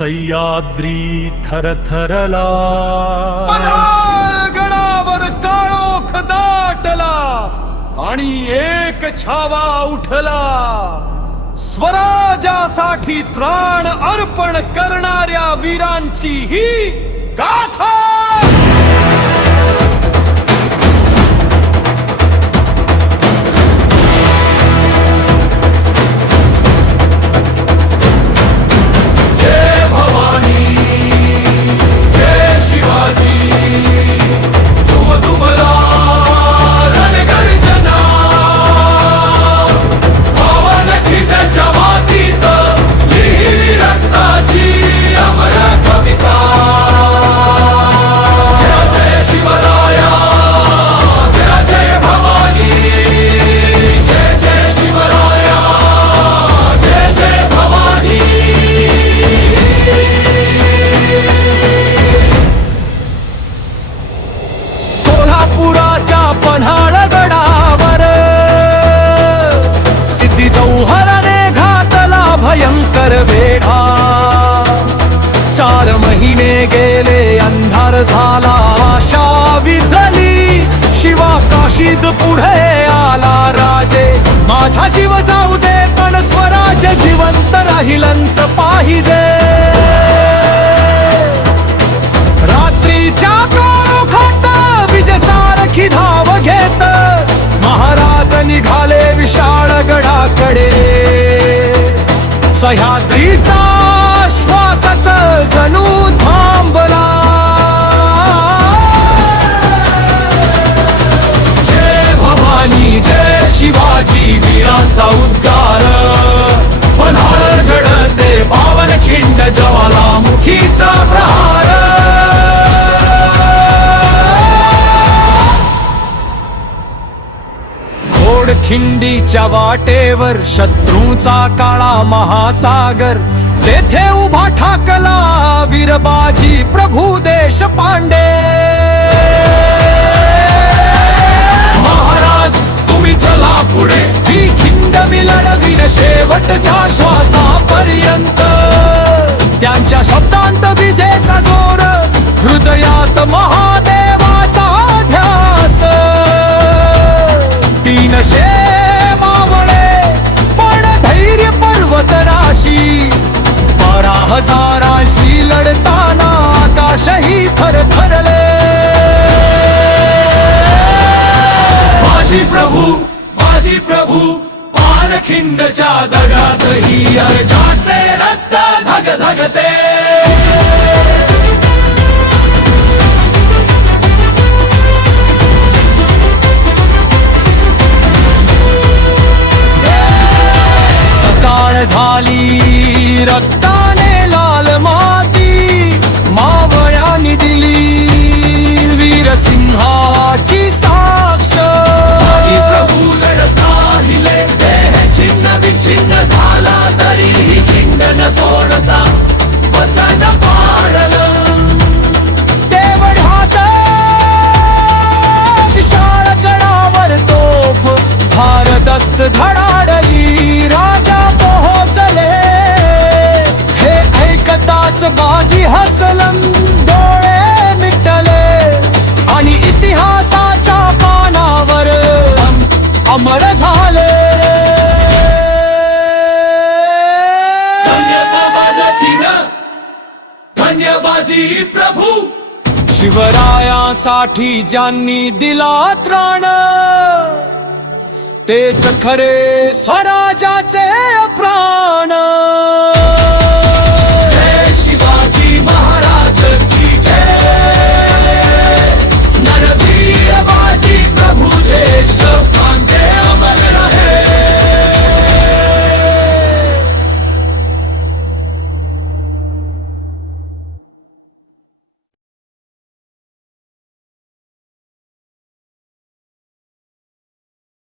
सह्याद्री थरथरला. गडावर काळोख दाटला आणि एक छावा उठला. स्वराजासाठी त्राण अर्पण करणाऱ्या वीरांची ही गाथा. कोल्हापुराच्या पन्हाळगडावर सिद्धी चौहराने घातला भयंकर वेढा. चार महिने गेले अंधार झाला आशा विझली. शिवा काशीद पुढे आला राजे. माझा जीव जाऊ दे पण स्वराज जिवंत राहिलंच पाहिजे. सह्याद्रीचा श्वासच जणू थांबला. जय भवानी जय शिवाजी वीरांचा उद्गार. खिंडीच्या वाटेवर शत्रूचा काळा महासागर. तेथे उभा ठाकला वीरबाजी प्रभू देश पांडे महाराज तुम्ही चला पुढे. ही खिंड मी लढवीन शेवटच्या श्वासापर्यंत. त्यांच्या शब्दांत विजेचा जोर हृदयात महादेव माझी प्रभू माझी प्रभू पानखिंडच्या दगात ही अर्जाचे रक्त धग धगते। सकाळ झाली रक्ताने सोडता वचन पाळलं. तेवढ्यात विशाळ गडावर तोफ भारदस्त धडाडली राजा पोहोचले. हे ऐकताच बाजी हसलन डोळे मिटले. आणि इतिहासाच्या पानावर अमर झाले धन्यबाजी प्रभू. शिवरायासाठी ज्यांनी दिला त्राण तेच खरे स्वराजाचे प्राण.